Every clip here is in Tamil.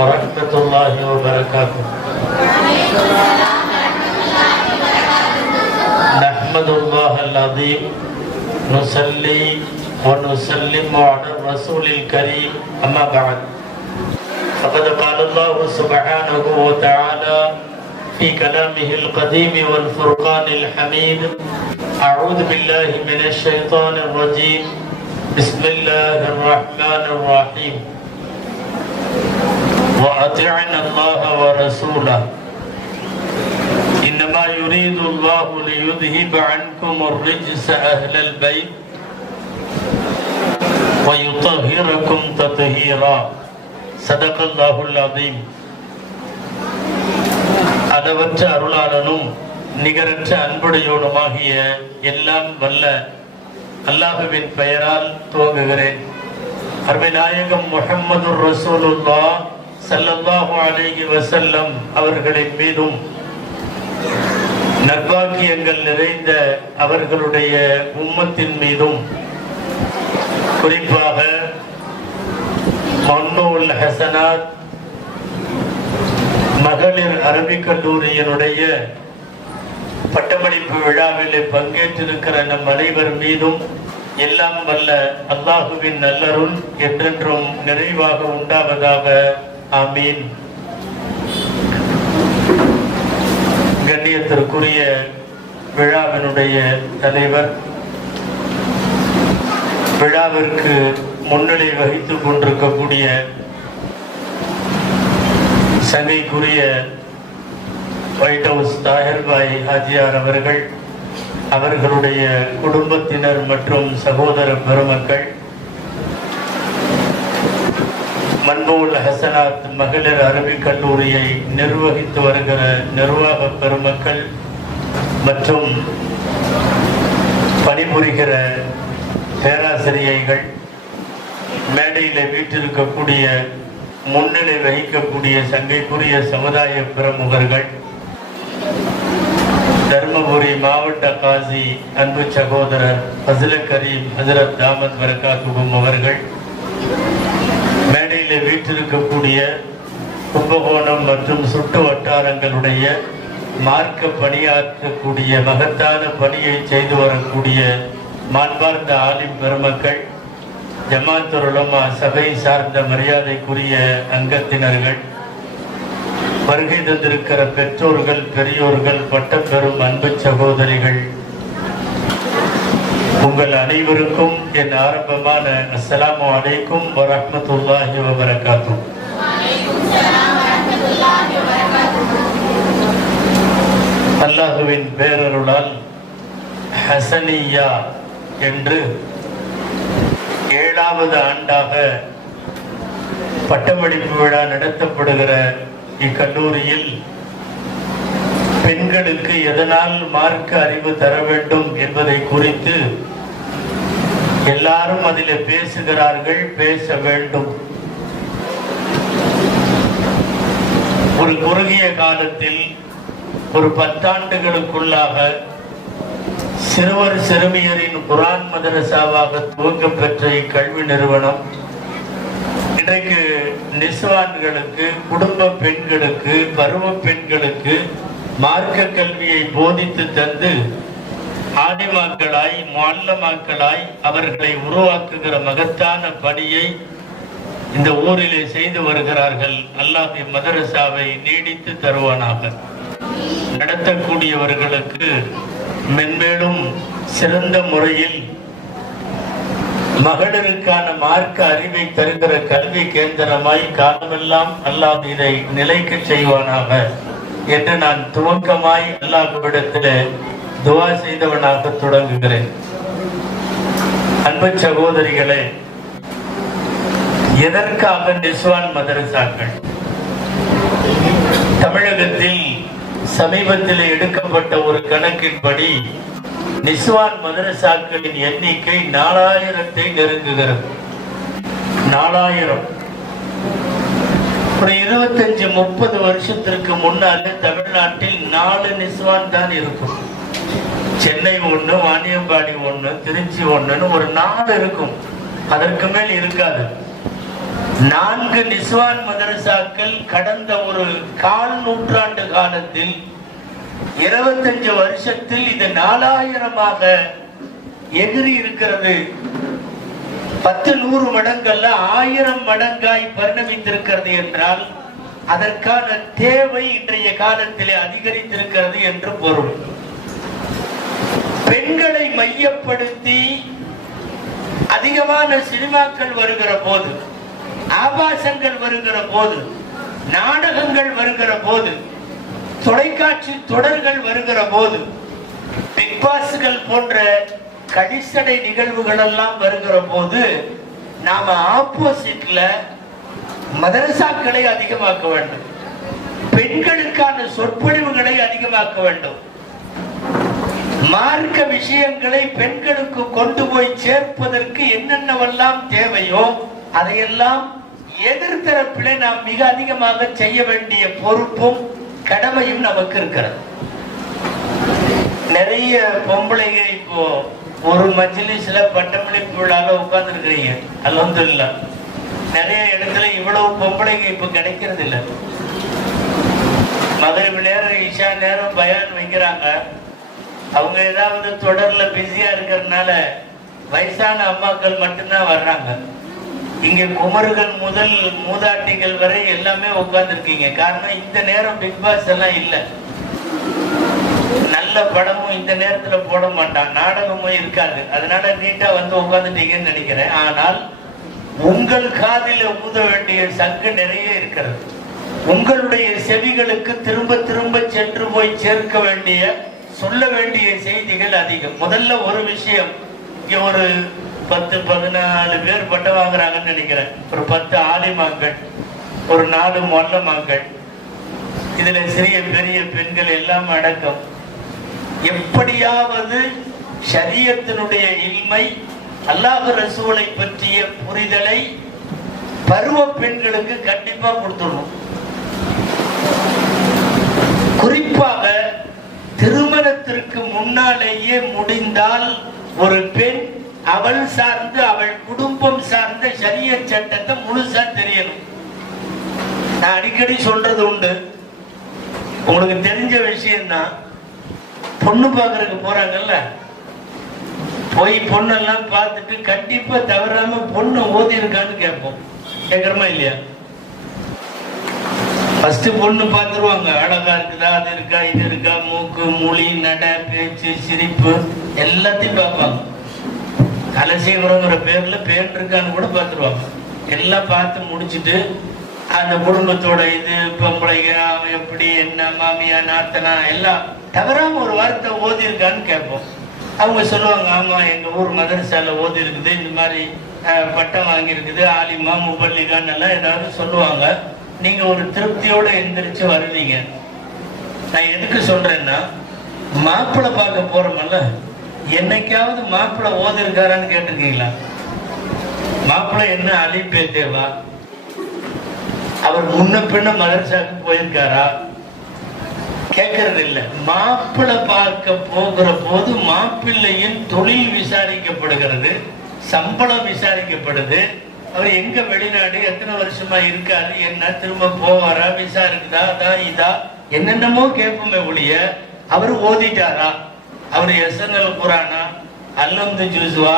ورحمة الله وبركاته. نحمد الله العظيم نصلي ونسلم على الرسول الكريم أما بعد فقد قال الله سبحانه وتعالى في كلامه القديم والفرقان الحميد أعوذ بالله من الشيطان الرجيم بسم الله الرحمن الرحيم وأطيعنا الله ورسوله إنما يريد الله ليذهب عنكم الرجس أهل البيت ويطهركم تطهيرا صدق الله العظيم. அளவற்ற அருளாளனும் நிகரற்ற அன்புடையோனுமாகிய எல்லாம் வல்ல அல்லாஹுவின் பெயரால் துவங்குகிறேன். அருமை நாயகம் முஹம்மது ரசூலுல்லாஹ் ஸல்லல்லாஹு அலைஹி வஸல்லம் அவர்களின் மீதும் நற்பாக்கியங்கள் நிறைந்த அவர்களுடைய உம்மத்தின் மீதும் குறிப்பாக மன்னூல் ஹசனாத் மகளிர் அரபிக் கல்லூரியினுடைய பட்டமளிப்பு விழாவில் பங்கேற்றிருக்கிற நம் அனைவர் மீதும் எல்லாம் வல்ல அல்லாஹுவின் நல்லருள் என்றென்றும் நிறைவாக உண்டாவதாக. ஆமீன். கண்ணியத்திற்குரிய விழாவினுடைய தலைவர், விழாவிற்கு முன்னிலை வகித்துக் கொண்டிருக்கக்கூடிய சங்கைக்குரிய ஒயிட் ஹவுஸ் தாஹிர்பாய் ஹாஜியார் அவர்கள், அவர்களுடைய குடும்பத்தினர் மற்றும் சகோதர பெருமக்கள், மன்மூல் ஹசனாத் மகளிர் அரபிக் கல்லூரியை நிர்வகித்து வருகிற நிர்வாக பெருமக்கள் மற்றும் பணிபுரிகிற பேராசிரியைகள், மேடையில் வீட்டிருக்கக்கூடிய முன்னிலை வகிக்கக்கூடிய சங்கைக்குரிய சமுதாய பிரமுகர்கள், தர்மபுரி மாவட்ட காசி அன்பு சகோதரர் ஃபஸ்ல் கரீம் ஹஜ்ரத் தாமத் பரகாத்துஹும் அவர்கள், மேடையில் வீட்டிருக்கக்கூடிய கும்பகோணம் மற்றும் சுற்று வட்டாரங்களுடைய மார்க்க பணியாற்றக்கூடிய மகத்தான பணியை செய்து வரக்கூடிய மாண்பார்ந்த ஆலிம் பெருமக்கள், ஜமாத்துல் உலமா சபை சார்ந்த மரியாதைக்குரிய அங்கத்தினர்கள், வருகை தந்திருக்கிற பெற்றோர்கள், பெரியோர்கள், பட்டப்பெரும் அன்பு சகோதரிகள், உங்கள் அனைவருக்கும் என் ஆரம்பமான அஸ்ஸலாமு அலைக்கும் வரஹ்மத்துல்லாஹி வபரகாத்துஹு. அல்லாஹுவின் பேரருளால் ஹசனியா என்று 7வது ஆண்டாக பட்டமளிப்பு விழா நடத்தப்படுகிற இக்கல்லூரியில் பெண்களுக்கு எதனால் மார்க்க அறிவு தர வேண்டும் என்பதை குறித்து எல்லாரும் அதில் பேசுகிறார்கள், பேச வேண்டும். ஒரு குறுகிய காலத்தில் ஒரு 10 ஆண்டுகளுக்குள்ளாக சிறுவர் சிறுமியரின் குர்ஆன் மதரசாவாக துவக்கம் பெற்ற இக்கல்வி நிறுவனம் இன்றைக்கு நிஸ்வான்களுக்கு, குடும்ப பெண்களுக்கு, பருவ பெண்களுக்கு மார்க்க கல்வியை போதித்து தந்து ஆலிமாக்களாய் முஅல்லமாக்களாய் அவர்களை உருவாக்குகிற மகத்தான பணியை இந்த ஊரிலே செய்து வருகிறார்கள். அல்லாஹ் மதரசாவை நீடித்து தருவானாக. நடத்தக்கூடியவர்களுக்கு மென்மேலும் சிறந்த முறையில் மகளிருக்கான மார்க்க அறிவை தருகிற கல்வி கேந்திரமாய் காலமெல்லாம் அல்லாஹ் இதை நிலைக்க செய்வானாக என்று நான் துவக்கமாய் அல்லாஹ்விடத்தில் துஆ செய்தவனாக தொடங்குகிறேன். அன்பு சகோதரிகளே, எதற்காக நிஸ்வான் மதரசாக்கள்? தமிழகத்தில் சமீபத்தில் எடுக்கப்பட்ட ஒரு கணக்கின்படி நிஸ்வான் மதரசாக்களின் எண்ணிக்கை 4000-ஐ நெருங்குகிறது. 4000. ஒரு 25-30 வருஷத்திற்கு முன்னாலே தமிழ்நாட்டில் 4 நிஸ்வான் தான் இருக்கும். சென்னை 1, வாணியம்பாடி 1, திருச்சி 1ன்னு ஒரு 4 இருக்கும். அதற்கு மேல் இருக்காது. 4 நிஸ்வான் மதரசாக்கள் கடந்த ஒரு கால் நூற்றாண்டு காலத்தில் 25 வருஷத்தில் இது 4000ஆக எகிரி இருக்கிறது. 10-100 மடங்கள்ல 1000 மடங்காய் பரிணமித்திருக்கிறது என்றால் அதற்கான தேவை இன்றைய காலத்திலே அதிகரித்திருக்கிறது என்று பொருள். பெண்களை மையப்படுத்தி அதிகமான சினிமாக்கள் வருகிற போது, ஆபாசங்கள் வருகிற போது, நாடகங்கள் வருகிற போது, தொலைக்காட்சி தொடர்கள் வருகிற போது, பிக் பாஸ்கள் போன்ற கடிசடை நிகழ்வுகள் எல்லாம் வருகிற போது நாம ஆப்போசிட்ல மதரசாக்களை அதிகமாக்க வேண்டும், பெண்களுக்கான சொற்பொழிவுகளை அதிகமாக்க வேண்டும், மார்க்க விஷயங்களை பெண்களுக்கு கொண்டு போய் சேர்ப்பதற்கு என்னென்னவெல்லாம் தேவையோ அதையெல்லாம் எதிர்த்தரப்பிலே நாம் மிக அதிகமாக செய்ய வேண்டிய பொறுப்பும் கடமையும் நமக்கு இருக்கிறது. நிறைய பொம்பளைங்க இப்போ ஒரு மஜ்லிஸ்ல பட்டமளிப்பு விழால உட்கார்ந்து இருக்கிறீங்க. அல்ஹம்துலில்லாஹ், நிறைய இடத்துல இவ்வளவு பொம்பளைங்க இப்ப கிடைக்கிறது இல்லை. மகரிப் நேரம், இஷா நேரம் பயான் வைக்கிறாங்க. அவங்க ஏதாவது தொடர்ல பிஸியா இருக்கிறதுனால வயசான அம்மாக்கள் மட்டும்தான் வர்றாங்க. இங்க குமர்கள் முதல் மூதாட்டிகள் வரை எல்லாமே உட்கார்ந்து இருக்கீங்க. காரணம், இந்த நேரம் பிக் பாஸ் எல்லாம் இல்ல, நல்ல படமும் இந்த நேரத்துல போட மாட்டான், நாடகமும் இருக்காது. அதனால நீட்டா வந்து உட்கார்ந்துட்டீங்கன்னு நினைக்கிறேன். ஆனால் உங்கள் காதில ஊத வேண்டிய சங்கு நிறைய இருக்கிறது. உங்களுடைய செவிகளுக்கு திரும்ப திரும்ப சென்று போய் சேர்க்க வேண்டிய, சொல்ல வேண்டிய செய்திகள் அதிகம். முதல்ல ஒரு விஷயம், இங்க ஒரு 10-14 பேர் பட்டம் வாங்குறாங்கன்னு நினைக்கிறேன். ஒரு 10 ஆலிமாக்கள், ஒரு 4 மொல்லமாக்கள், இதுல சிறிய பெரிய பெண்கள் எல்லாம் அடக்கம். எப்படியாவது ஷரியத்தினுடைய இல்மை, அல்லாஹ் ரசூலை பற்றிய புரிதலை பருவ பெண்களுக்கு கண்டிப்பா கொடுத்துடணும். குறிப்பாக திருமணத்திற்கு முன்னாலேயே முடிந்தால் ஒரு பெண் அவள் சார்ந்து, அவள் குடும்பம் சார்ந்த ஷரியத் சட்டத்தை முழுசா தெரியணும். நான் அடிக்கடி சொல்றது உண்டு, உங்களுக்கு தெரிஞ்ச விஷயம்தான். பொண்ணு பார்க்கறதுக்கு போறாங்கல்ல, போய் பொண்ணெல்லாம் பார்த்துட்டு கண்டிப்பா தவறாம பொண்ணு ஓதி இருக்கான்னு கேட்போம். கேட்கறமா இல்லையா? ஃபர்ஸ்ட் பொண்ணு பார்த்துருவாங்க, அழகா இருக்குதா, அது இருக்கா, இது இருக்கா, மூக்கு, மொழி, நட, பேச்சு, சிரிப்பு எல்லாத்தையும் பார்ப்பாங்க. கலசேவரங்கிற பேர்ல பேர் இருக்கான்னு கூட பார்த்துருவாங்க. எல்லாம் பார்த்து முடிச்சுட்டு அந்த குடும்பத்தோட இது பொம்பளைங்க எப்படி, என்ன, மாமியா, நாத்தனா எல்லாம் தவறாம ஒரு வார்த்தை ஓதி இருக்கான்னு கேட்போம். அவங்க சொல்லுவாங்க, ஆமா எங்க ஊர் மதரசால ஓதி இருக்குது, இந்த மாதிரி பட்டம் வாங்கி இருக்குது, ஆலிமா, முபல்லிகான்னு எல்லாம் ஏதாவது சொல்லுவாங்க. நீங்க ஒரு திருப்தியோட எந்திரிச்சு வருவீங்க. நான் எதுக்கு சொல்றேன்னா, மாப்பிள்ளை பார்க்க போறோமல்ல, என்னைக்காவது மாப்பிள்ளை ஓதி இருக்காரான்னு கேட்டிருக்கீங்களா? மாப்பிள்ளை என்ன அலிப்பே தேவா, அவர் முன்ன பின்ன மதரசாக்கு போயிருக்காரா? கேட்கறது இல்லை. மாப்பிள்ளை பார்க்க போகிற போது மாப்பிள்ளையின் தொழில் விசாரிக்கப்படுகிறது, சம்பளம் விசாரிக்கப்படுது, அவர் எங்க வெளிநாடு, எத்தனை வருஷமா இருக்காரு, என்ன, திரும்ப போவாரா, விசா இருக்குதா, அதான் இதா, என்னென்னமோ கேட்போமே ஒழிய அவர் ஓதிட்டாரா, அவர் எஸ்என்எல் குரானா, அல்லந்து ஜூஸ்வா,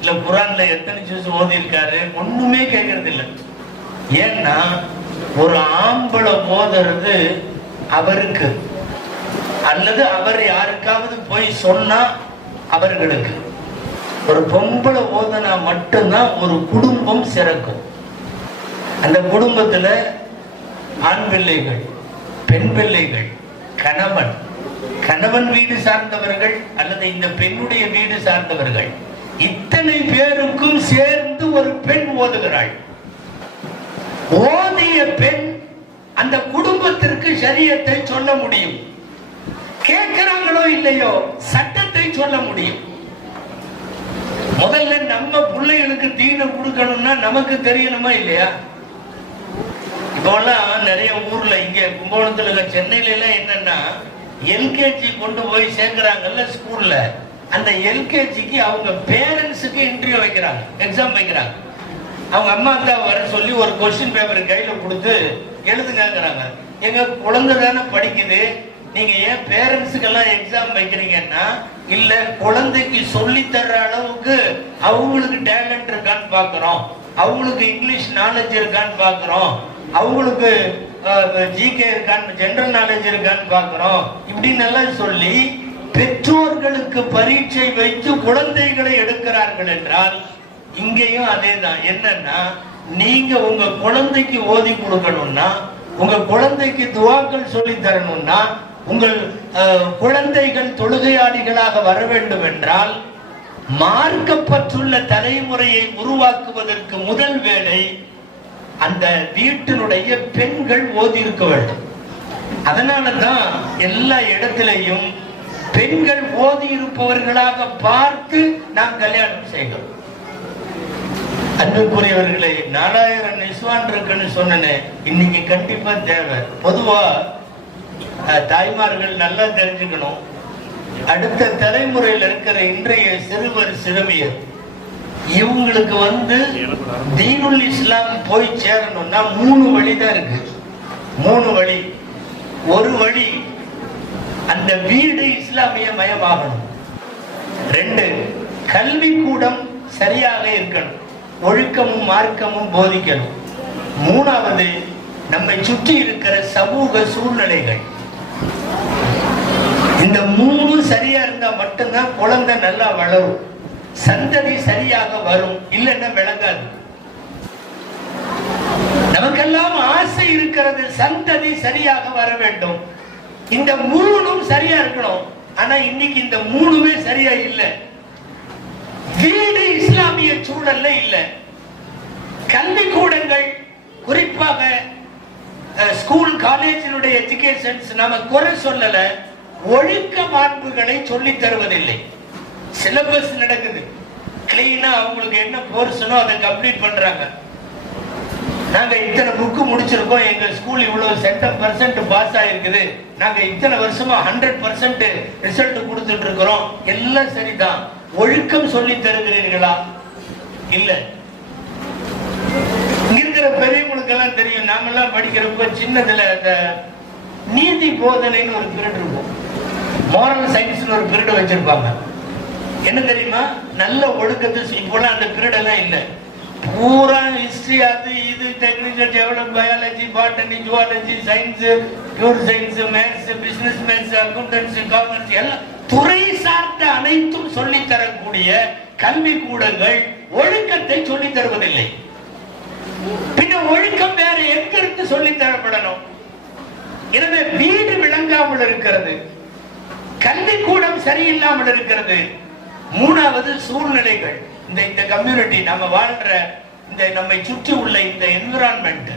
இல்ல குரான்ல எத்தனை ஜூஸ் ஓதி இருக்காரு, ஒண்ணுமே கேட்கறது இல்லை. ஏன்னா ஒரு ஆம்பளை ஓதுறது அவருக்கு, அல்லது அவர் யாருக்காவது போய் சொன்னா அவர்களுக்கு. ஒரு பொம்பளை ஓதனா மட்டும்தான் ஒரு குடும்பம் சிறக்கும். அந்த குடும்பத்துல ஆண் பிள்ளைகள், பெண் பிள்ளைகள், கணவன், கணவன் வீடு சார்ந்தவர்கள் அல்லது இந்த பெண்ணுடைய வீடு சார்ந்தவர்கள், இத்தனை பேருக்கும் சேர்ந்து ஒரு பெண் ஓதுகிறாள். ஓதிய பெண் அந்த குடும்பத்திற்கு ஷரியத்தை சொல்ல முடியும். கேட்கிறாங்களோ இல்லையோ சட்டத்தை சொல்ல முடியும். முதல்ல நம்ம பிள்ளைகளுக்கு தீனை கொடுக்கணும்னா நமக்கு தெரியணுமா இல்லையா? இப்போலாம் நிறைய ஊர்ல, இங்க கும்பகோணத்துல, சென்னையில எல்லாம் என்னன்னா, எல்கேஜி கொண்டு போய் சேர்க்கிறாங்கல்ல ஸ்கூல்ல, அந்த எல்கேஜிக்கு அவங்க பேரண்ட்ஸுக்கு இன்டர்வியூ வைக்கிறாங்க, எக்ஸாம் வைக்கிறாங்க. அவங்க அம்மா தான் வர சொல்லி ஒரு கொஸ்டின் பேப்பர் கையில கொடுத்து எழுதுங்கிறாங்க. எங்க குழந்தை தானே படிக்குது, நீங்க ஏன் பேரண்ட்ஸுக்கெல்லாம் எக்ஸாம் வைக்கிறீங்கன்னா, இல்ல குழந்தைக்கு சொல்லி தர்ற அளவுக்கு அவங்களுக்கு டேலண்ட் இருக்கான்னு பாக்குறோம், அவங்களுக்கு இங்கிலீஷ் நாலேஜ் இருக்கான்னு பாக்குறோம், அவங்களுக்கு ஜிகே இருக்கான்னு ஜெனரல் நாலேஜ் இருக்கான்னு பாக்குறோம். இப்படின்னு எல்லாம் சொல்லி பெற்றோர்களுக்கு பரீட்சை வைத்து குழந்தைகளை எடுக்கிறார்கள் என்றால் இங்கேயும் அதேதான். என்னன்னா, நீங்க உங்க குழந்தைக்கு ஓதி கொடுக்கணும்னா, உங்க குழந்தைக்கு துவாக்கள் சொல்லி தரணும்னா, உங்கள் குழந்தைகள் தொழுகையாளிகளாக வர வேண்டும் என்றால் மார்க்கப்பட்டுள்ள தலைமுறையை உருவாக்குவதற்கு முதல் வேலை அந்த வீட்டினுடைய பெண்கள் ஓதி இருக்க வேண்டும். அதனாலதான் எல்லா இடத்திலையும் பெண்கள் ஓதி இருப்பவர்களாக பார்த்து நாம் கல்யாணம் செய்கிறோம். அன்புக்குரியவர்களை, 4000 நிஸ்வான் இருக்குன்னு சொன்னேன், இன்னைக்கு கண்டிப்பா தேவை. பொதுவா தாய்மார்கள் நல்லா தெரிஞ்சுக்கணும், அடுத்த தலைமுறையில் இருக்கிற இன்றைய சிறுவர் சிறுமியர் இவங்களுக்கு தீனுல் இஸ்லாம் போய் சேரணும்னா 3 வழிதான் இருக்கு. 3 வழி. ஒரு வழி, அந்த வீடு இஸ்லாமிய மயமாகணும். 2, கல்வி கூடம் சரியாக இருக்கணும், ஒழுக்கமும் மார்க்கமும் போதிக்கணும். 3வது, நம்மை சுற்றி இருக்கிற சமூக சூழ்நிலைகள். இந்த 3 சரியா இருந்தா மட்டும்தான் குழந்தை நல்லா வளரும், சந்ததி சரியாக வரும், இல்லைன்னா விளங்காது. நமக்கெல்லாம் ஆசை இருக்கிறது சந்ததி சரியாக வர வேண்டும், இந்த 3ம் சரியா இருக்கணும். ஆனா இன்னைக்கு இந்த 3மே சரியா இல்லை. வீடு இஸ்லாமிய சூழல்ல இல்ல, கல்வி கூடங்கள் குறிப்பாக ஸ்கூல் காலேஜினுடைய எஜுகேஷன்ஸ் நாம குறை சொல்லல, ஒழுக்க மாண்புகளை சொல்லி தருவதில்லை. சிலபஸ் நடக்குது, கிளீனா அவங்களுக்கு என்ன போர்ஷனோ அதை கம்ப்ளீட் பண்றாங்க. நாங்க இத்தனை புக்கு முடிச்சிருக்கோம், எங்க ஸ்கூல் இவ்வளவு %% பாஸ் ஆயிருக்குது, நாங்க இத்தனை வருஷமா 100% ரிசல்ட் கொடுத்துட்டு இருக்கிறோம், எல்லாம் சரிதான். ஒழுக்கம் சொல்லி தருகிறீர்களா? இல்ல. இங்க இருக்கிற பெரியவங்களுக்கு எல்லாம் தெரியும், நாமெல்லாம் படிக்கிறப்ப சின்னதுல அந்த நீதி போதனைன்னு ஒரு பீரியட் இருக்கும், மோரல் சயின்ஸ் ஒரு பீரியட் வச்சிருப்பாங்க. என்ன தெரியுமா, நல்ல ஒழுக்கத்தை. இப்போலாம் அந்த பீரியட் எல்லாம் இல்லை, பூரா ஹிஸ்டரி, அது இது, technical develop, biology, botany, zoology, science, pure science, maths, business maths, accountants, commerce, எல்லாம் துறை சார்ந்த அனைத்தும் சொல்லி தரக்கூடிய கல்வி கூடங்கள் ஒழுக்கத்தை சொல்லி தருவதில்லை. பின்ன ஒழுக்கம் வேற எங்க இருந்து சொல்லி தரப்படணும்? எனவே வீடு விளங்காமல் இருக்கிறது, கல்வி கூடம் சரியில்லாமல் இருக்கிறது. 3வது, சூழ்நிலைகள். இந்த கம்யூனிட்டி, நம்ம வாழ்ற இந்த நம்மை சுற்றி உள்ள இந்த என்விரான்மெண்ட்,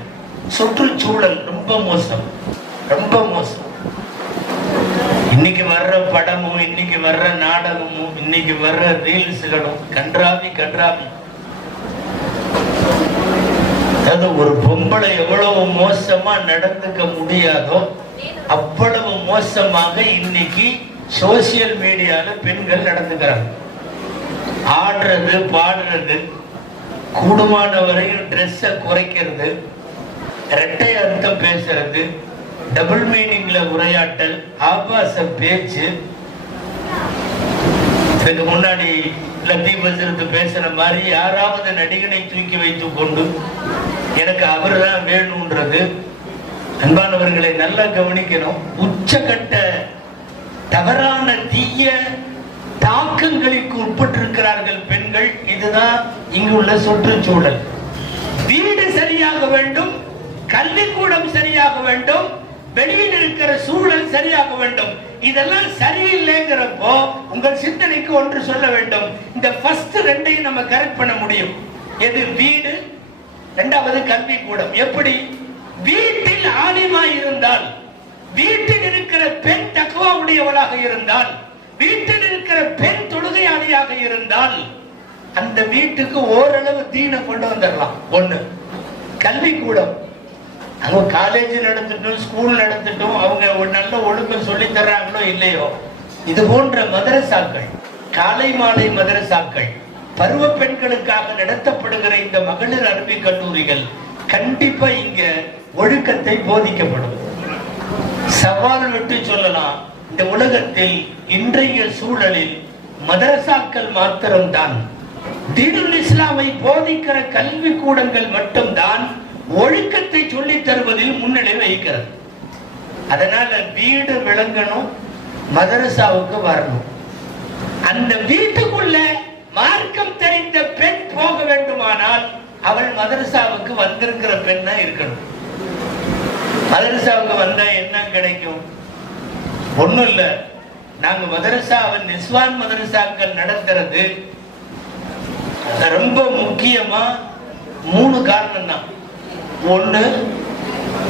சுற்றுச்சூழல் ரொம்ப மோசம், ரொம்ப மோசம். இன்னைக்கு வர்ற படமும், இன்னைக்கு வர்ற நாடகமும், இன்னைக்கு வர்ற ரீல்ஸ்களும் கன்றாவி கன்றாவி. அதாவது ஒரு பொம்பளை எவ்வளவு மோசமா நடந்துக்க முடியாதோ அவ்வளவு மோசமாக இன்னைக்கு சோசியல் மீடியால பெண்கள் நடந்துக்கிறாங்க. ஆடுறது, பாடுறது, கூடுமான வரையும் ட்ரெஸ்ஸை குறைக்கிறது, இரட்டை அர்த்தம் பேசுறது, டபுள் மீனிங்ல உரையாட்டல், ஆபாச பேச்சு. இதுக்கு முன்னாடி லத்தீப் வசரத்து பேசுற மாதிரி யாராவது நடிகனை தூக்கி வைத்துக் கொண்டு எனக்கு அவர் தான் வேணும்ன்றது. அன்பானவர்களை நல்லா கவனிக்கணும், உச்சகட்ட தவறான தீய தாக்கங்களுக்கு உட்பட்டிருக்கிறார்கள் பெண்கள். இதுதான் இங்கு உள்ள சுற்றுச்சூழல். வீடு சரியாக வேண்டும், கல்விக்கூடம் சரியாக வேண்டும், வெளியில் இருக்கிற சூழல் சரியாக வேண்டும். இதெல்லாம் சரியில்லைங்கிறப்போ உங்கள் சிந்தனைக்கு ஒன்று சொல்ல வேண்டும், இந்த ஃபர்ஸ்ட் 2ஐயும் நம்ம கரெக்ட் பண்ண முடியும். எது? வீடு, 2வது கல்விக்கூடம். எப்படி? வீட்டில் ஆலிமா இருந்தால், வீட்டில் இருக்கிற பெண் தக்வா உடையவளாக இருந்தால், வீட்டில் இருக்கிற பெண் தொழுகையாளியாக இருந்தால் அந்த வீட்டுக்கு ஓரளவு தீனை கொண்டு வந்துடலாம். 1. கல்விக்கூடம், அவங்க காலேஜ் நடத்திட்டும், ஸ்கூல் நடத்திட்டும், அவங்க ஒரு நல்ல ஒழுக்கம் சொல்லி தர்றாங்களோ இல்லையோ, இது போன்ற மதரசாக்கள், காலை மாலை மதரசாக்கள், பருவ பெண்களுக்காக நடத்தப்படுகிற இந்த மகளிர் அரபி கல்லூரிகள் கண்டிப்பா இங்க ஒழுக்கத்தை போதிக்கப்படும். சவால் விட்டு சொல்லலாம், இந்த உலகத்தில் இன்றைய சூழலில் மதரசாக்கள் மாத்திரம்தான், தீனுல் இஸ்லாமை போதிக்கிற கல்வி கூடங்கள் மட்டும்தான் ஒழுக்கத்தை சொல்லித் தருவதில் முன்னிலை வகிக்கிறது. அதனால வீடு விளங்கணும், மதரசாவுக்கு வரணும். அந்த வீட்டுக்குள்ள மார்க்கம் தெரிந்த பெண் போக வேண்டுமானால் அவள் மதரசாவுக்கு வந்திருக்கிற பெண்ணா இருக்கணும். மதரசாவுக்கு வந்தா என்ன கிடைக்கும்? ஒண்ணும் இல்ல. நாங்க மதரசாவை நிஸ்வான் மதரசாக்கள் நடத்துறது ரொம்ப முக்கியமா 3 காரணம் தான். ஒண்ணு,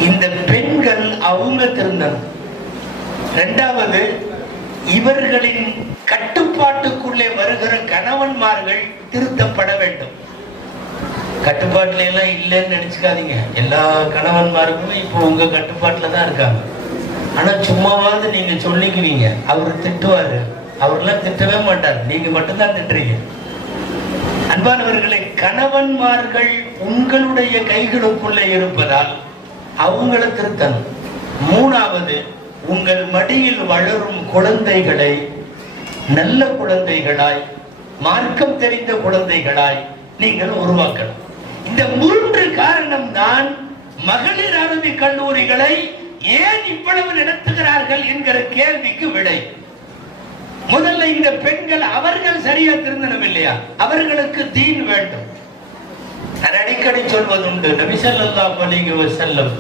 இந்த பெண்கள் அவங்க திருந்தணும். 2வது, இவர்களின் கட்டுப்பாட்டுக்குள்ளே வருகிற கணவன்மார்கள் திருத்தப்பட வேண்டும். கட்டுப்பாட்டுல எல்லாம் இல்லைன்னு நினைச்சுக்காதீங்க. எல்லா கணவன்மார்களும் இப்போ உங்க கட்டுப்பாட்டுல தான் இருக்காங்க. ஆனா சும்மாவாவது நீங்க சொல்லிக்குவீங்க, அவரு திட்டுவாரு. அவரெல்லாம் திட்டவே மாட்டார், நீங்க மட்டும்தான் திட்டுறீங்க. அன்பானவர்களை, கணவன்மார்கள் உங்களுடைய கைகளுக்குள்ளே இருப்பதால் அவங்கள திருத்தணும். 3வது, உங்கள் மடியில் வளரும் குழந்தைகளை நல்ல குழந்தைகளாய், மார்க்கம் தெரிந்த குழந்தைகளாய் நீங்கள் உருவாக்கணும். இந்த 3 காரணம் தான் மகளிர் அரபி கல்லூரிகளை ஏன் இவ்வளவு நடத்துகிறார்கள் என்கிற கேள்விக்கு விடை. முதல்ல இந்த பெண்கள் அவர்கள் சரியா திருந்தணும் இல்லையா? அவர்களுக்கு தீன் வேண்டும். நான் அடிக்கடி சொல்வதுண்டு, நபி ஸல்லல்லாஹு அலைஹி வஸல்லம்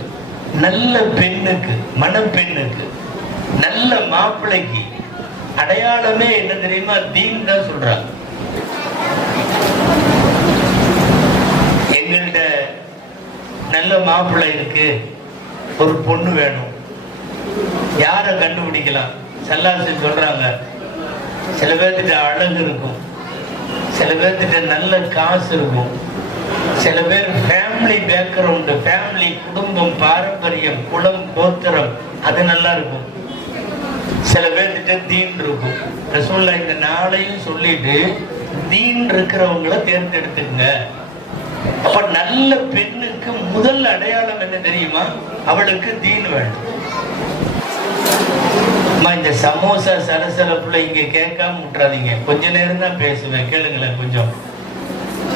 நல்ல பெண்ணுக்கு, மணப்பெண்ணுக்கு, நல்ல மாப்பிள்ளைக்கு அடையாளமே என்ன தெரியுமா? தீன் தான் சொல்றாங்க. எங்கள்கிட்ட நல்ல மாப்பிள்ளை இருக்கு, ஒரு பொண்ணு வேணும், யார கண்டுபிடிக்கலாம்? சல்லாசி சொல்றாங்க, சில பேர்த்திட்ட அழகு இருக்கும், சில பேர்த்திட்ட நல்ல காசு இருக்கும், சில பேர் ஃபேமிலி பேக்ரவுண்ட், ஃபேமிலி குடும்பம், பாரம்பரியம், குலம், கோத்திரம் அது நல்லா இருக்கும், சில பேர்த்திட்ட தீன் இருக்கும். ரசூலுல்லாஹ் இந்த 4ஐயும் சொல்லிட்டு தீன் இருக்கிறவங்களை தேர்ந்தெடுத்துங்க. அப்ப நல்ல பெண்ணுக்கு முதல் அடையாளம் என்ன தெரியுமா? அவளுக்கு தீன் வேண்டும். இந்த சமோசா சலசலப்புல இங்க கேட்காம விட்டுறாதீங்க, கொஞ்ச நேரம் தான் பேசுவேன், கேளுங்களேன் கொஞ்சம்.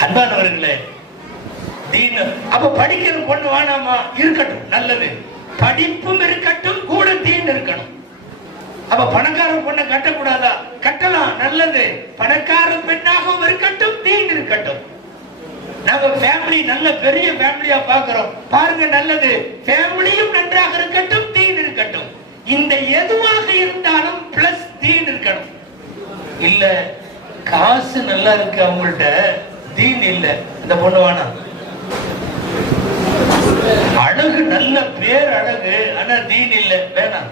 அன்பானவர்களே, தீன் அப்ப படிக்கிற பொண்ணு வேணாமா? இருக்கட்டும், நல்லது. படிப்பும் இருக்கட்டும், கூட தீன் இருக்கணும். அப்ப பணக்கார பொண்ணை கட்டக்கூடாதா? கட்டலாம், நல்லது. பணக்கார பெண்ணாகவும் இருக்கட்டும், தீன் இருக்கட்டும். நம்ம ஃபேமிலி நல்ல பெரிய ஃபேமிலியா பாக்குறோம், பாருங்க, நல்லது. ஃபேமிலியும் நன்றாக இருக்கட்டும், தீன் இருக்கட்டும். இந்த எதுவாக இருந்தாலும் பிளஸ் தீன் இருக்கணும். இல்ல காசு நல்லா இருக்கு அவங்கள்ட்ட, தீன் இல்ல, இந்த பொண்ணு வேணாம். அழகு நல்ல பேர் அழகு, ஆனா தீன் இல்ல, வேணாம்.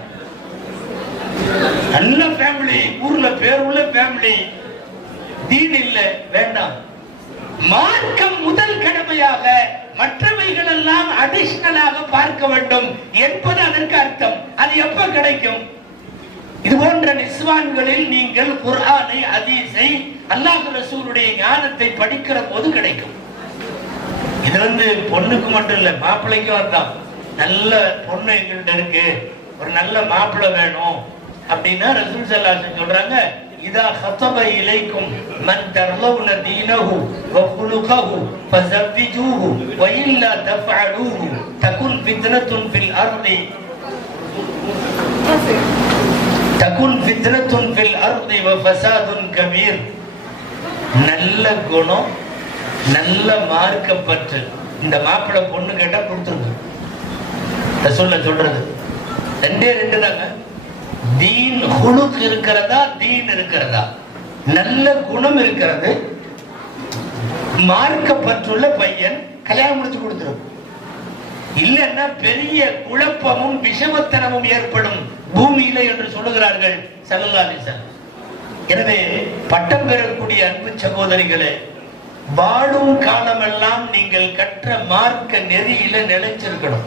நல்ல ஃபேமிலி, ஊர்ல பேர் உள்ள ஃபேமிலி, தீன் இல்ல, வேண்டாம். மார்க்கம் முதல் கடமையாக, மற்றவைகள் எல்லாம் அடிஷனலாக பார்க்க வேண்டும் என்பது அதற்கு அர்த்தம். அது எப்ப கிடைக்கும்? இது போன்ற நிஸ்வான்களில் நீங்கள் குர்ஆனை, ஹதீஸை, அல்லாஹ் ரசூலுடைய ஞானத்தை படிக்கிற போது கிடைக்கும். இது பொண்ணுக்கு மட்டும் இல்ல, மாப்பிள்ளைக்கும் அர்த்தம். நல்ல பொண்ணு எங்கள்கிட்ட இருக்கு, ஒரு நல்ல மாப்பிள்ளை வேணும் அப்படின்னா ரசூல் ஸல்லல்லாஹு அலைஹி வஸல்லம் சொல்றாங்க, இதா خطب இலைக்கும் மன் தர்லவுன தீனஹு வ குலுகஹு ஃபஸவ்விஜூஹு வ இல்லா தஃஅலூஹு தகுன் ஃபித்னத்துன் ஃபில் அர்தி வ ஃபஸாதுன் கபீர். நல்ல குணம், நல்ல மார்க்கம் பற்று, இந்த மாப்பிள்ளை பொண்ணு கேட்டா கொடுத்துருங்க. ரசூலுல்லாஹ் சொல்றது 2 தாங்க. தீன் குலுக் இருக்கிறதா, தீன் இருக்கிறதா, நல்ல குணம் இருக்கிறது, மார்க்கப்பற்றுள்ள பையன் கல்யாணம் முடிச்சு கொடுத்துரும். இல்லைன்னா பெரிய குழப்பமும் விஷமத்தனமும் ஏற்படும் பூமியில என்று சொல்லுகிறார்கள் ஸல்லல்லாஹு அலைஹி வஸல்லம். எனவே பட்டம் பெறக்கூடிய அன்பு சகோதரிகளே, வாழும் காலமெல்லாம் நீங்கள் கற்ற மார்க்க நெறியில நிலைச்சிருக்கணும்.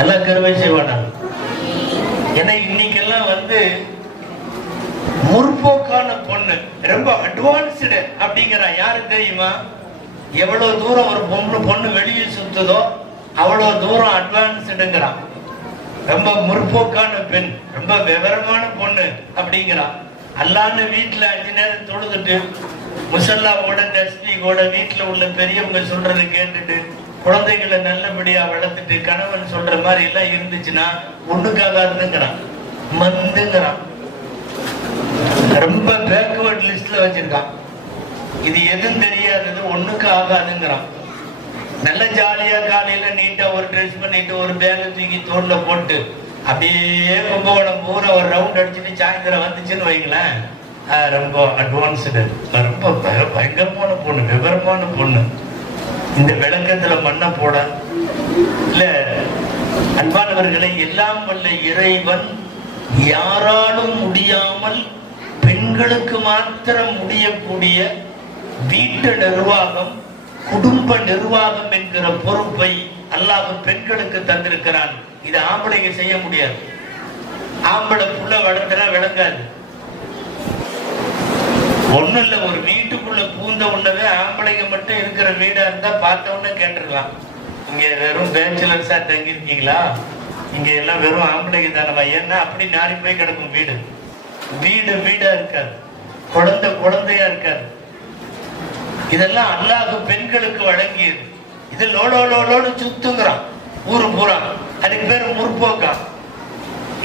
அல்லாஹ் கிருபை செய்வானாக. ஏன்னா இன்னைக்கெல்லாம் முற்போக்கா பக்குவமான பொண்ணு, ரொம்ப அட்வான்ஸ்டு அப்படிங்கிறா. யாரு தெரியுமா? எவ்வளவு தூரம் ஒரு பொண்ணு வெளியே சுத்துதோ அவ்வளவு தூரம் அட்வான்ஸ்டுங்கிறான். ரொம்ப முற்போக்கான பெண், ரொம்ப விவரமான பொண்ணு அப்படிங்கிறான். அல்லான்னு வீட்டுல 5 நேரம் தொழுதுட்டு முசல்லாவோட தஸ்பீகோட வீட்டுல உள்ள பெரியவங்க சொல்றதை கேட்டுட்டு குழந்தைகளை நல்லபடியா வளர்த்துட்டு கணவன் சொல்ற மாதிரி எல்லாம் இருந்துச்சுன்னா ஒண்ணுக்காகாதுங்கிறான், மந்துங்கிறான். ரொம்ப பேக்வர்ட் லிஸ்ட்ல வச்சிருக்கான். இது எதுவும் தெரியாதது, ஒண்ணுக்கு ஆகாதுங்கிறான். நல்ல ஜாலியா காலையில நீட்டா ஒரு ட்ரெஸ் பண்ணிட்டு ஒரு பேக தூக்கி தோல்ல போட்டு அப்படியே கும்பகோணம் பூரா ஒரு ரவுண்ட் அடிச்சுட்டு சாயந்தரம் வந்துச்சுன்னு வைங்களேன், ரொம்ப அட்வான்ஸ்டு, ரொம்ப பயங்கரமான பொண்ணு, விவரமான பொண்ணு. இந்த விளக்கத்துல மண்ணை போட இல்ல. அன்பானவர்களை, எல்லாம் வல்ல இறைவன் யாராலும் முடியாமல் பெண்களுக்கு மாத்திரம் முடியக்கூடிய வீட்டு நிர்வாகம், குடும்ப நிர்வாகம் என்கிற பொறுப்பை அல்லாஹ் பெண்களுக்கு தந்திருக்கிறான். இது ஆம்பளைங்க செய்ய முடியாது. ஆம்பளை புள்ள வளர்ந்தா விளங்காது. ஒண்ணும் இல்ல, ஒரு வீட்டுக்குள்ள பூந்த உடனே ஆம்பளைங்க மட்டும் இருக்கிற வீடா இருந்தா பார்த்த உடனே கேட்டுருக்கலாம், இங்க வெறும் பேச்சுலர்ஸா தங்கி இருக்கீங்களா, இங்க எல்லாம் வெறும் ஆம்பளைங்க தானமா, ஏன்னா அப்படி நாரி போய் கிடக்கும் வீடு. வீடு வீடா இருக்காது, குழந்தையா இருக்காது. இதெல்லாம் அல்லாஹ் பெண்களுக்கு வழங்கியது. இது லோலோடு சுத்துங்கிறான் ஊரு பூரா. அதுக்கு பேரு முற்போக்கா.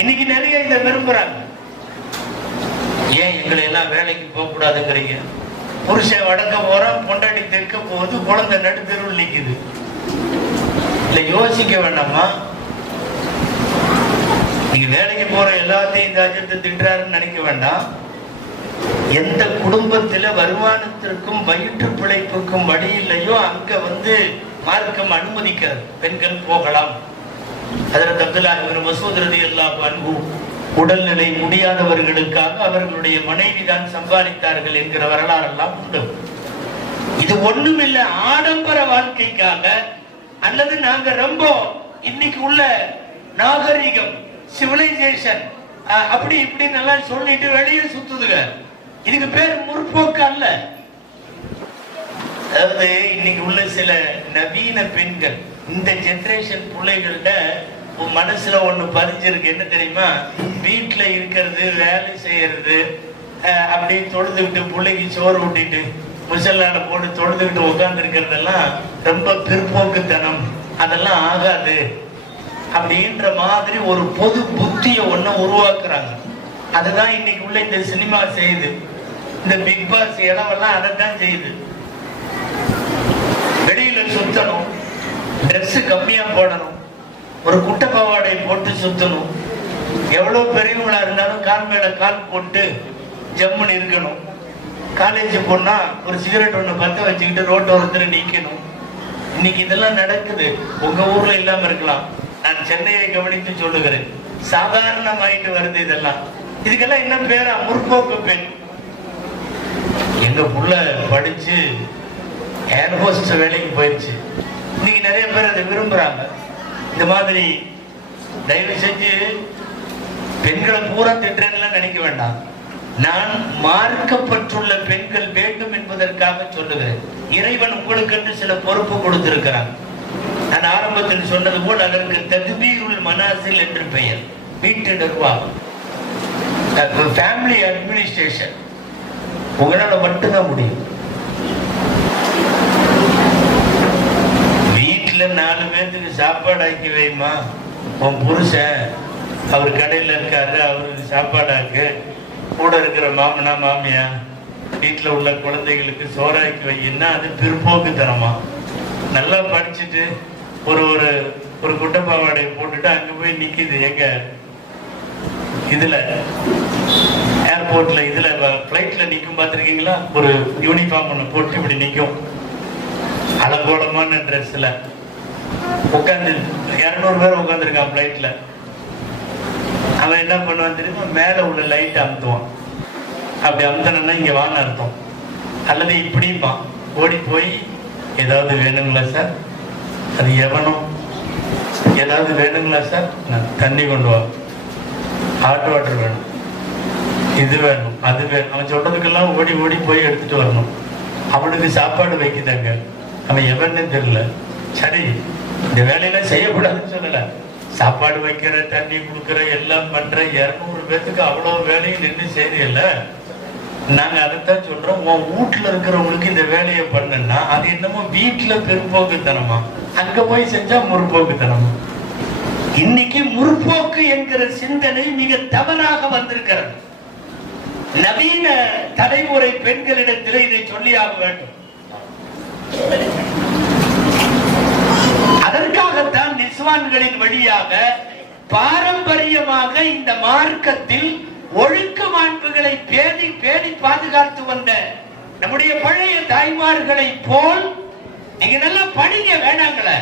இன்னைக்கு நிறைய இதை விரும்புறாங்க. ஏன் எங்களை எல்லாம் வேலைக்கு போக கூடாதுங்கிறீங்க? புருஷன் வடக்க போறான், பொண்டாட்டி தெற்க போகுது, குழந்தை நடுத்தருள் நிக்குது. இல்ல யோசிக்க வேண்டாமா? நீங்க வேலைக்கு போற எல்லாத்தையும் இந்த அஜத்தை திட்டுறாருன்னு நினைக்க வேண்டாம். எந்த குடும்பத்தில வருமானத்திற்கும் வயிற்று பிழைப்புக்கும் வழி இல்லையோ அங்க மார்க்கம் அனுமதிக்கிறது, பெண்கள் போகலாம். ஹஜ்ரத் அப்துல்லாஹ் இப்னு மஸ்ஊத் ரலியல்லாஹு அன்ஹு உடல்நிலை முடியாதவர்களுக்காக அவர்களுடைய மனைவி தான் சம்பாதித்தார்கள் என்கிற வரலாறு எல்லாம் உண்டு. இது ஒண்ணுமில்ல, ஆடம்பர வாழ்க்கைக்காக அல்லது நாங்க ரொம்ப இன்னைக்கு உள்ள நாகரிகம், சிவிலைசேஷன் அப்படி இப்படி நல்லா சொல்லிட்டு வெளியே சுத்துதுங்க. இதுக்கு பேர் முற்போக்கு அல்ல. அதாவது இன்னைக்கு உள்ள சில நவீன பெண்கள், இந்த ஜெனரேஷன் பிள்ளைகள்ட மனசுல ஒண்ணு பதிஞ்சிருக்கு. என்ன தெரியுமா? வீட்டுல இருக்கிறது, வேலை செய்யறது, அப்படியே தொழுதுகிட்டு பிள்ளைக்கு சோறு ஊட்டிட்டு முசல்லால போட்டு தொழுதுகிட்டு உட்கார்ந்து இருக்கிறதெல்லாம் ரொம்ப பிற்போக்குத்தனம், அதெல்லாம் ஆகாது அப்படின்ற மாதிரி ஒரு பொது புத்திய ஒண்ணு உருவாக்குறாங்க. அதுதான் இன்னைக்கு உள்ள இந்த சினிமா செய்யுது. இந்த பிக் பாஸ் இடமெல்லாம் அதைத்தான் செய்யுது. வெளியில சுத்தணும், ட்ரெஸ் கம்மியா போடணும், ஒரு குட்டை பாவாடை போட்டு சுத்தணும், எவ்வளவு பெரியவங்களா இருந்தாலும் கால் மேல கால் போட்டு ஜம்முன்னு இருக்கணும். காலேஜ் போனா ஒரு சிகரெட் ஒண்ணு பத்த வச்சுக்கிட்டு ரோட்டோரத்துல நிக்கணும். இன்னைக்கு இதெல்லாம் நடக்குது. உங்க ஊர்ல இல்லாம இருக்கலாம், நான் சென்னையை கவனித்து சொல்லுகிறேன். சாதாரணமாயிட்டு வருது இதெல்லாம். இதுக்கெல்லாம் என்ன பேரா? முற்போக்கு பெண். எங்க புள்ள படிச்சு ஏர்ஹோஸ்ட் வேலைக்கு போயிடுச்சு. இன்னைக்கு நிறைய பேர் அதை விரும்புறாங்க. இந்த மாதிரி தயவு செஞ்சு பெண்களை பூரா திட்டலாம் நினைக்க வேண்டாம். நான் மார்க்கப்பட்டுள்ள பெண்கள் வேண்டும் என்பதற்காக சொல்லுகிறேன். இறைவன் உங்களுக்கு என்று சில பொறுப்பு கொடுத்திருக்கிறான். நான் ஆரம்பத்தில் சொன்னது போல் அதற்கு தத்பீருல் மனாசில் என்று பெயர். வீட்டு நிர்வாகம், ஃபேமிலி அட்மினிஸ்ட்ரேஷன் உங்களால மட்டும்தான் முடியும். வீட்டுல 4 பேருக்கு சாப்பாடு ஆக்கி வைமா. உன் புருஷன் அவர் கடையில இருக்காரு, அவருக்கு சாப்பாடாக்கு. கூட இருக்கிற மாமனா மாமியா வீட்டுல உள்ள குழந்தைகளுக்கு சோறாக்கி வைன்னா அது பிற்போக்குத்தனமா? நல்லா படிச்சுட்டு ஒரு ஒரு ஒரு குட்டப்பாவாடை போட்டுட்டு அங்க போய் நிக்குது. எங்க இதுல ஏர்போர்ட்ல இதுல பிளைட்ல நிக்கும் பாத்திருக்கீங்களா? ஒரு யூனிஃபார்ம் ஒண்ணு போட்டு இப்படி நிக்கும், அலங்கோலமான ட்ரெஸ்ல உட்காந்து 200 பேர் உட்காந்துருக்கான் பிளைட்ல. அவன் என்ன பண்ணுவான் தெரியுமா? மேல உள்ள லைட் அமுத்துவான். அப்படி அமுத்தனா இங்க வாங்க அர்த்தம். அல்லது இப்படிப்பா ஓடி போய் ஏதாவது வேணுங்களா சார்? அது எவனும் ஏதாவது வேணுங்களா சார்? தண்ணி கொண்டு வா, ஹாட் வாட்டர் வேணும். இது வேணும் அது வேணும், அவன் சொல்றதுக்கெல்லாம் ஓடி ஓடி போய் எடுத்துட்டு வரணும். அவனுக்கு சாப்பாடு வைக்குதாங்க, அவன் எவன்னு தெரியல. சரி, இந்த வேலையெல்லாம் செய்யக்கூடாதுன்னு சொல்லல, சாப்பாடு வைக்கிற, தண்ணி கொடுக்கிற, எல்லாம் பண்ற 200 பேத்துக்கு அவ்வளவு வேலையும் நின்று செய்யல. நாங்க அதைத்தான் சொல்றோம், உன் வீட்டுல இருக்கிறவங்களுக்கு இந்த வேலையை பண்ணுன்னா அது என்னமோ வீட்டுல பெரும்போக்குத்தனமா, அங்க போய் செஞ்சா முற்போக்குத்தனமா. இன்னைக்கு முற்போக்கு என்கிற சிந்தனை மிக தவறாக வந்திருக்கிறது. நவீன தலைமுறை பெண்களிடத்தில் இதை சொல்லியாக வேண்டும். அதற்காகத்தான் நிஸ்வான்களின் வழியாக பாரம்பரியமாக இந்த மார்க்கத்தில் ஒழுக்க மாண்புகளை பேணி பேணி பாதுகாத்து வந்த நம்முடைய பழைய தாய்மார்களை போல் நீங்க நல்லா படிங்க வேணாங்களே,